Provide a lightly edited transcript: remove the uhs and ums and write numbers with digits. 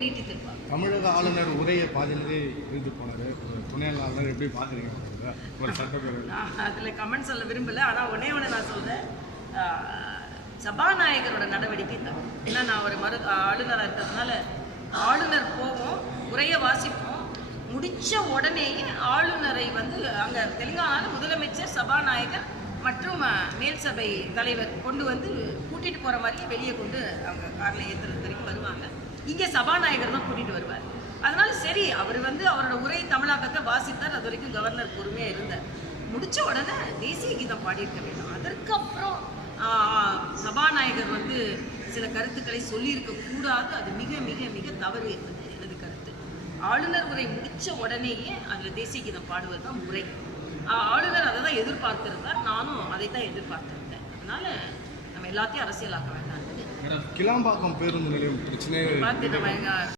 நீட்டித்திருப்பாங்க. தமிழக ஆளுநர் உரையை பாதியிலே எழுதி போனார். துணை ஆளுநர் எப்படி பார்க்குறீங்க? ஒரு சட்டப்பேரவை அதில் கமெண்ட் சொல்ல விரும்பலை. ஆனால் ஒன்னே நான் சொல்கிறேன், சபாநாயகரோட நடவடிக்கை தான். ஏன்னா நான் ஒரு ஆளுநராக இருக்கிறதுனால ஆளுநர் போவோம், உரையை வாசிப்போம், முடித்த உடனேயே ஆளுநரை அங்கே தெலுங்கானாவில் முதலமைச்சர், சபாநாயகர் மற்றும் மேல் சபை தலைவர் கொண்டு கூட்டிகிட்டு போகிற மாதிரியே வெளியே கொண்டு அவங்க காரில் ஏற்றுறது வரைக்கும் வருவாங்க. இங்கே சபாநாயகர் தான் கூட்டிகிட்டு வருவார். அதனால சரி, அவர் அவரோட உரை தமிழாக்கத்தை வாசித்தார். அது வரைக்கும் கவர்னர் பொறுமையாக இருந்தார். முடித்த உடனே தேசிய கீதம் பாடியிருக்க வேண்டும். அதற்கப்புறம் சபாநாயகர் சில கருத்துக்களை சொல்லியிருக்க கூடாது. அது மிக மிக மிக தவறு என்பது எனது கருத்து. ஆளுநர் உரை முடித்த உடனேயே அதில் தேசிய கீதம் பாடுவது தான் முறை. ஆளுநர் அதை தான் எதிர்பார்த்திருந்தார். நானும் அதை தான் எதிர்பார்த்திருந்தேன். அதனால நம்ம எல்லாத்தையும் அரசியலாக்க வேண்டாம். கிளாம்பாக்கம் பேருந்து நிலையம் பிரச்சனை பார்த்து நம்ம